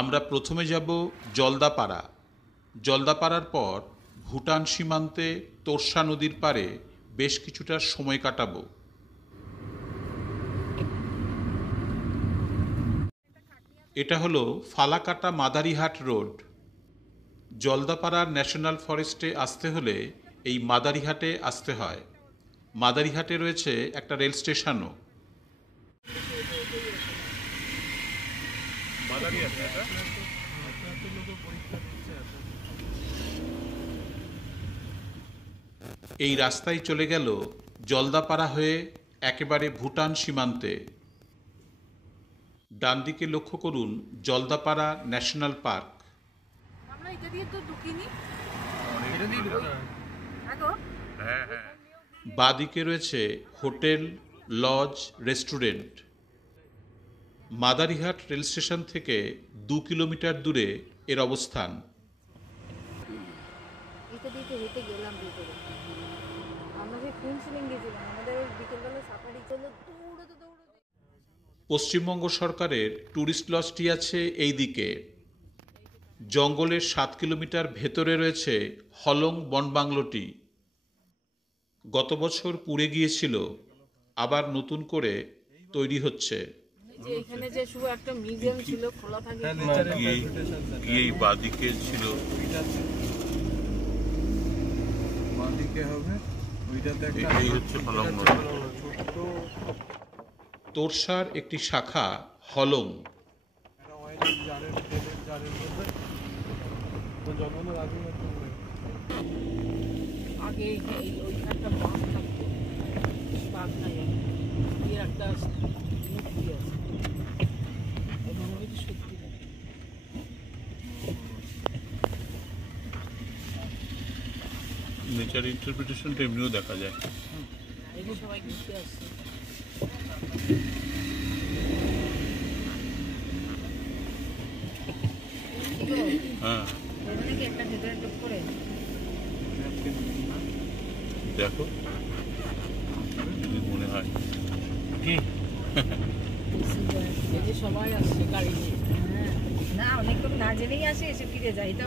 আমরা প্রথমে যাব জলদাপাড়া। জলদাপাড়ার পর ভুটান সীমান্তে তোরসা নদীর পাড়ে বেশ কিছুটা সময় কাটাবো। এটা হলো ফালাকাটা মাদারিহাট রোড। জলদাপাড়ার ন্যাশনাল ফরেস্টে আসতে হলে এই মাদারিহাটে আসতে হয়। মাদারিহাটে রয়েছে একটা রেল স্টেশনও। এই রাস্তায় চলে গেল জলদাপাড়া হয়ে একেবারে ভুটান সীমান্তে। ডান দিকে লক্ষ্য করুন জলদাপাড়া ন্যাশনাল পার্ক। বাঁ দিকে রয়েছে hotel, lodge, restaurant. Madarihat rail station থেকে 2 কিলোমিটার দূরে এর অবস্থান। পশ্চিমবঙ্গ সরকারের ট্যুরিস্ট লজটি আছে এই দিকে। জঙ্গলের 7 কিলোমিটার ভেতরে রয়েছে হলং বনবাংলোটি। গত বছর পুড়ে গিয়েছিল, আবার নতুন করে তৈরি হচ্ছে। তোরসার একটি শাখা হলং। নেচার ইন্টারপ্রিটেশনটা এমনিও দেখা যায়। সবাই ঘুরতে আসছে। হ্যাঁ, দেখো যদি মনে হয় কি সবাই আসছে গাড়ি নিয়ে। না, অনেকক্ষণ না জেনেই আসে, এসে ফিরে যাই তো।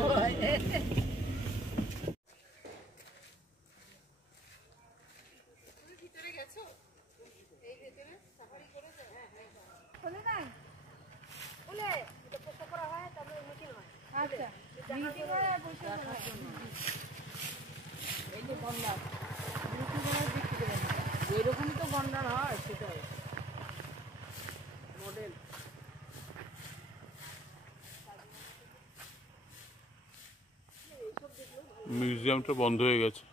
এরকমই তো গন্ডার হয়, সেটাই মডেল। মিউজিয়ামটা বন্ধ হয়ে গেছে।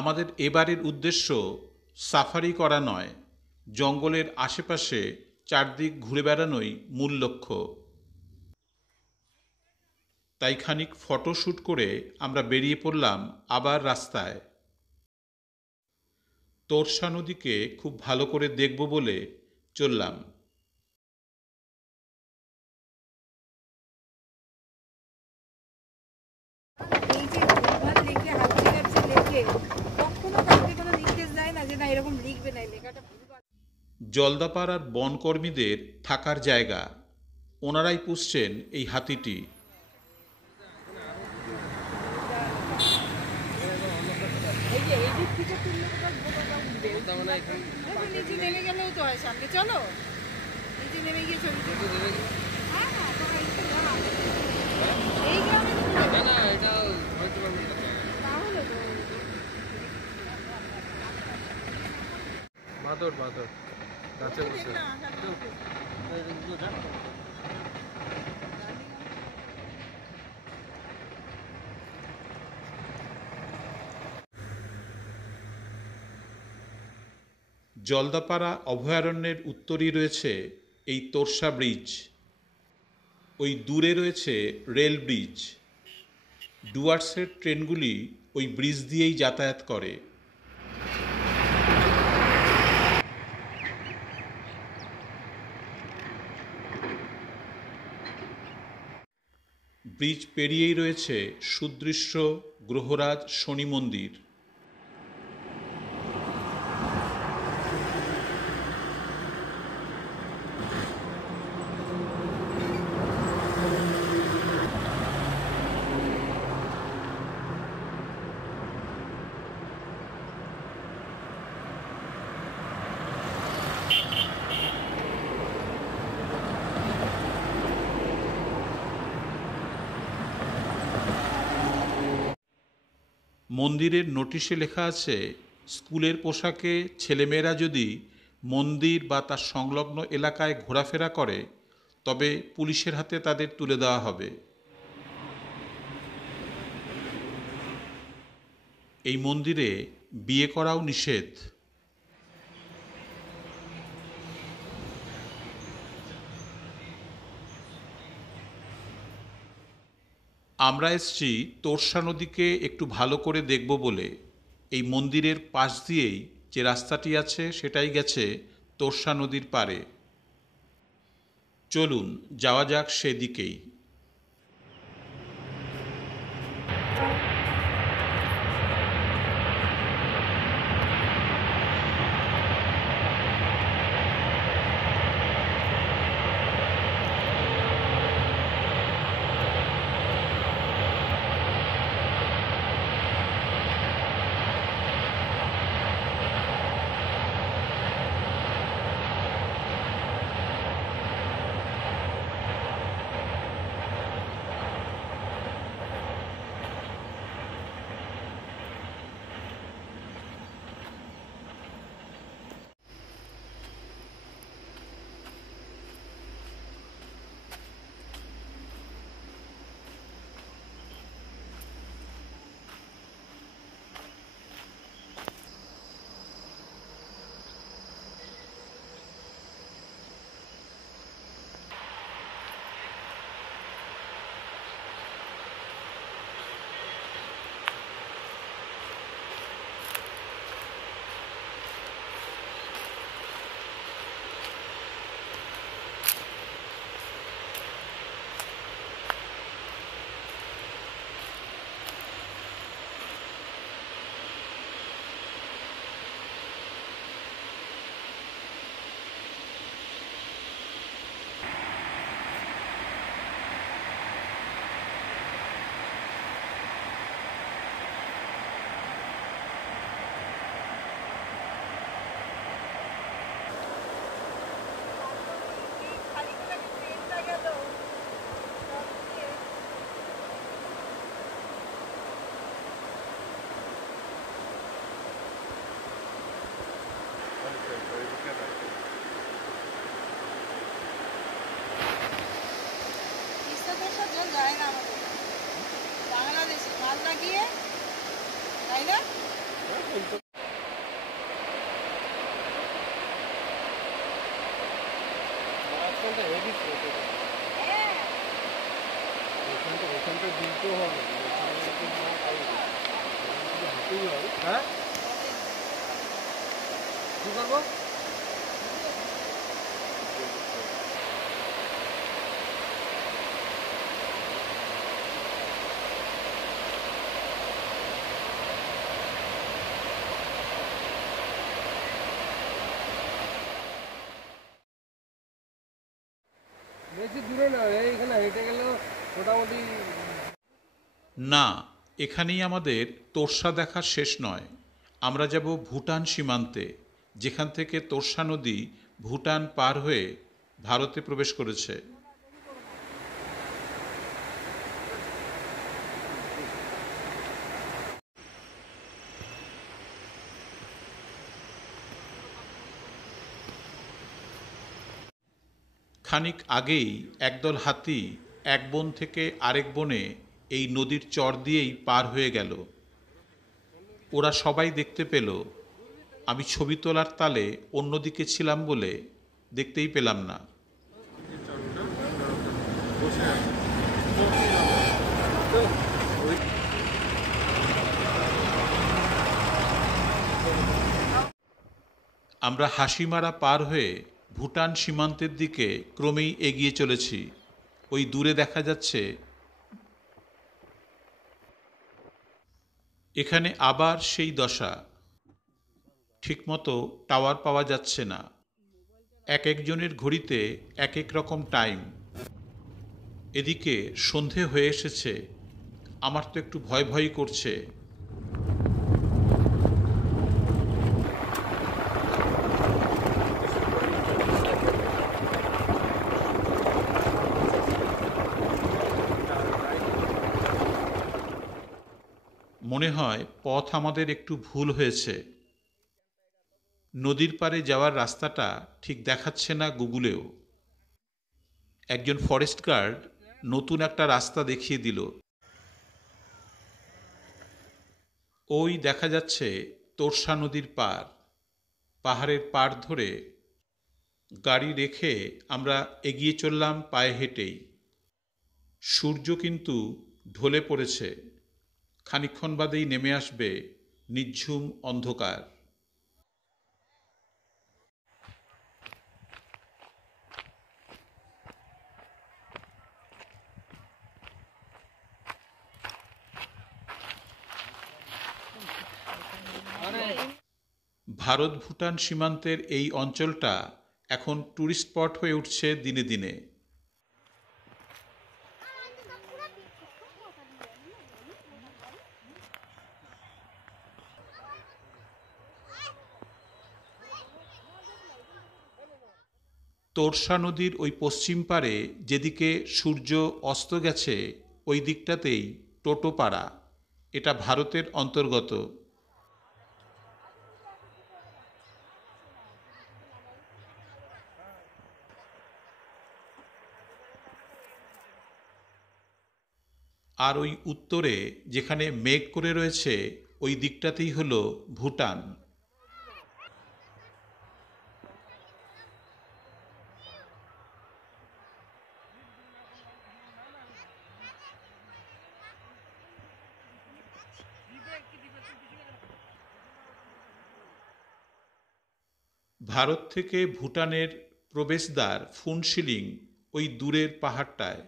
আমাদের এবারের উদ্দেশ্য সাফারি করা নয়, জঙ্গলের আশেপাশে চারদিক ঘুরে বেড়ানোই মূল লক্ষ্য। তাই খানিক ফটোশ্যুট করে আমরা বেরিয়ে পড়লাম আবার রাস্তায়। তোরসা নদীকে খুব ভালো করে দেখব বলে চললাম। জলদাপাড়ার বনকর্মীদের থাকার জায়গা, ওনারাই পুষছেন এই হাতিটি। জলদাপাড়া অভয়ারণ্যের উত্তরেই রয়েছে এই তোরসা ব্রিজ। ওই দূরে রয়েছে রেল ব্রিজ। ডুয়ার্সের ট্রেনগুলি ওই ব্রিজ দিয়েই যাতায়াত করে। ব্রিজ পেরিয়েই রয়েছে সুদৃশ্য গ্রহরাজ শনি মন্দির। মন্দিরের নোটিশে লেখা আছে, স্কুলের পোশাকে ছেলেমেয়েরা যদি মন্দির বা তার সংলগ্ন এলাকায় ঘোরাফেরা করে তবে পুলিশের হাতে তাদের তুলে দেওয়া হবে। এই মন্দিরে বিয়ে করাও নিষেধ। আমরা এসছি তোর্সা নদীকে একটু ভালো করে দেখব বলে। এই মন্দিরের পাশ দিয়েই যে রাস্তাটি আছে সেটাই গেছে তোর্সা নদীর পাড়ে। চলুন যাওয়া যাক সেদিকেই। যায় না আমাদের বাংলাদেশে মাল না গিয়ে, তাই না? হ্যাঁ কি করবো? বেশি দূরে না, এইখানে হেঁটে গেলেও মোটামুটি। না, এখানেই আমাদের তোর্সা দেখা শেষ নয়। আমরা যাব ভুটান সীমান্তে, যেখান থেকে তোর্সা নদী ভুটান পার হয়ে ভারতে প্রবেশ করেছে। খানিক আগেই একদল হাতি এক বন থেকে আরেক বনে এই নদীর চর দিয়েই পার হয়ে গেল। ওরা সবাই দেখতে পেল, আমি ছবি তোলার তালে অন্যদিকে ছিলাম বলে দেখতেই পেলাম না। আমরা হাসিমারা পার হয়ে ভুটান সীমান্তের দিকে ক্রমেই এগিয়ে চলেছি। ওই দূরে দেখা যাচ্ছে এখানে আবার সেই দশা, ঠিকমতো টাওয়ার পাওয়া যাচ্ছে না। এক একজনের ঘড়িতে এক এক রকম টাইম। এদিকে সন্ধে হয়ে এসেছে, আমার তো একটু ভয় ভয় করছে। মনে হয় পথ আমাদের একটু ভুল হয়েছে। নদীর পাড়ে যাওয়ার রাস্তাটা ঠিক দেখাচ্ছে না গুগলেও। একজন ফরেস্ট গার্ড নতুন একটা রাস্তা দেখিয়ে দিল। ওই দেখা যাচ্ছে তোরসা নদীর পাড়। পাহাড়ের পাড় ধরে গাড়ি রেখে আমরা এগিয়ে চললাম পায়ে হেঁটেই। সূর্য কিন্তু ঢলে পড়েছে, খানিকক্ষণ বাদেই নেমে আসবে নিঝুম অন্ধকার। ভারত ভুটান সীমান্তের এই অঞ্চলটা এখন ট্যুরিস্ট স্পট হয়ে উঠছে দিনে দিনে। তোরসা নদীর ওই পশ্চিম পারে যেদিকে সূর্য অস্ত গেছে ওই দিকটাতেই টোটোপাড়া। এটা ভারতের অন্তর্গত। আর ওই উত্তরে যেখানে মেঘ করে রয়েছে ওই দিকটাতেই হলো ভুটান। ভারত থেকে ভুটানের প্রবেশদ্বার ফুনশিলিং ওই দূরের পাহাড়টায়।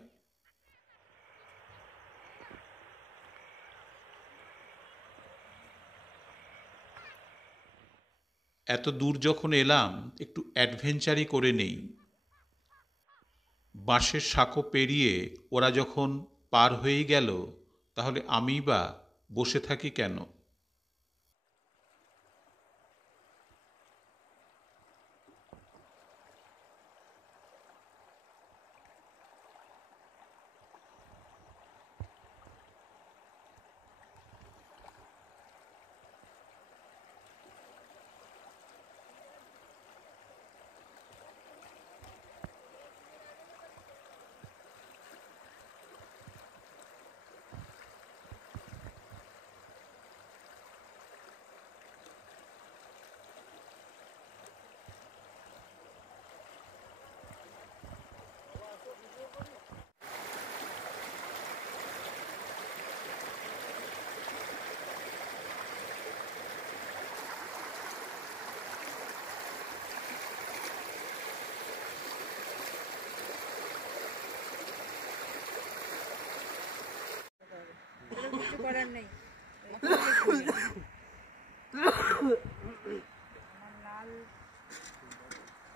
এত দূর যখন এলাম একটু অ্যাডভেঞ্চারই করে নেই। বাঁশের সাঁকো পেরিয়ে ওরা যখন পার হয়েই গেল, তাহলে আমিই বা বসে থাকি কেন? কিছু করার নেই। লাল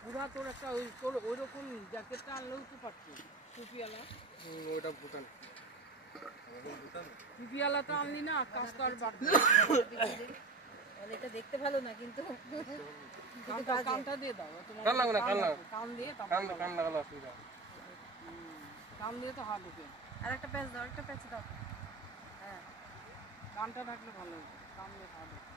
পুরা তোর একটা ওই তোর ওই রকম জ্যাকেটটা আনলেও তো পারছি। টুপিওয়ালা ওইটা ভুটান। টুপিওয়ালাটা আনলি না, কাজটা আর বাড়বে। এটা দেখতে ভালো না কিন্তু কানটা দিয়ে দাও। কান লাগবে না, কান লাগবে। কান দিয়ে কান কান লাগালে অসুবিধা। কান দিয়ে তো হাত ঢুকে। আর একটা প্যাচ দাও, একটা প্যাচ দাও। হ্যাঁ, কানটা থাকলে ভালো হবে, কান দিয়ে হাত ঢুকে।